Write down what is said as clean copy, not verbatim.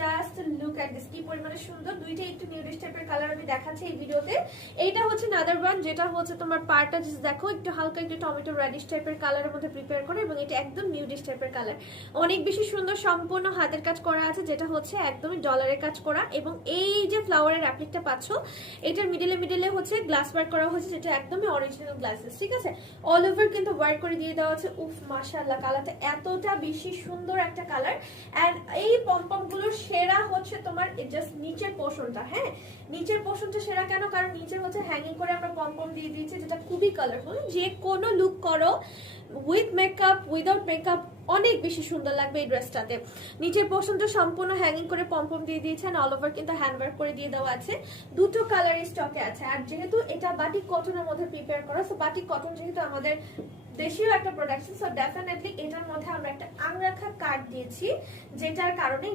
Just look at this, কি পরিমাণে সুন্দর। দুইটা একটু নিউডিশ টাইপের কালার আমি দেখাচ্ছি এই ভিডিওতে। এইটা হচ্ছে নাদার ওয়ান, যেটা হচ্ছে তোমার পার্টটা দেখো একটু হালকা একটু টমেটো রেডিশ টাইপের কালারের মধ্যে প্রিপেয়ার করে, এবং এটা একদম নিউডিশ টাইপের কালার, অনেক বেশি সুন্দর। সম্পূর্ণ হাতের কাজ করা আছে, যেটা হচ্ছে একদমই ডলারের কাজ করা, এবং এই যে ফ্লাওয়ারের অ্যাপ্লিকটা পাচ্ছ এটার মিডলে হচ্ছে গ্লাস ওয়ার্ক করা হয়েছে, যেটা একদমই অরিজিনাল গ্লাসেস, ঠিক আছে। অল ওভার কিন্তু ওয়ার্ক করে দিয়ে দেওয়া আছে। উফ মাশাআল্লাহ, কালারটা এতটা বেশি সুন্দর একটা কালার। এন্ড এই পমপম গুলোর সেরা হচ্ছে তোমার জাস্ট নিচের পোর্শনটা। হ্যাঁ, নিচের পোর্শনটা সেরা কেন? কারণ নিচে হচ্ছে হ্যাঙ্গিং করে আমরা পমপম দিয়ে দিয়েছি, যেটা খুবই কালারফুল। যে কোনো লুক করো, উইথ মেকআপ উইদাউট মেকআপ, অনেক বেশি সুন্দর লাগবে এই ড্রেসটাতে। নিচের পোর্শনটা সম্পূর্ণ হ্যাঙ্গিং করে পমপম দিয়ে দিয়েছেন, অল ওভার কিন্তু হ্যান্ডওয়ার্ক করে দিয়ে দেওয়া আছে। দুটো কালারের স্টকে আছে। আর যেহেতু এটা বাটিক কটনের মধ্যে প্রিপেয়ার করা, সো বাটিক কটন যেহেতু আমাদের দেশীয় একটা প্রোডাকশন, সো ডেফিনেটলি এটার মধ্যে আমরা একটা আংরাখা কাট দিয়েছি, যেটার কারণে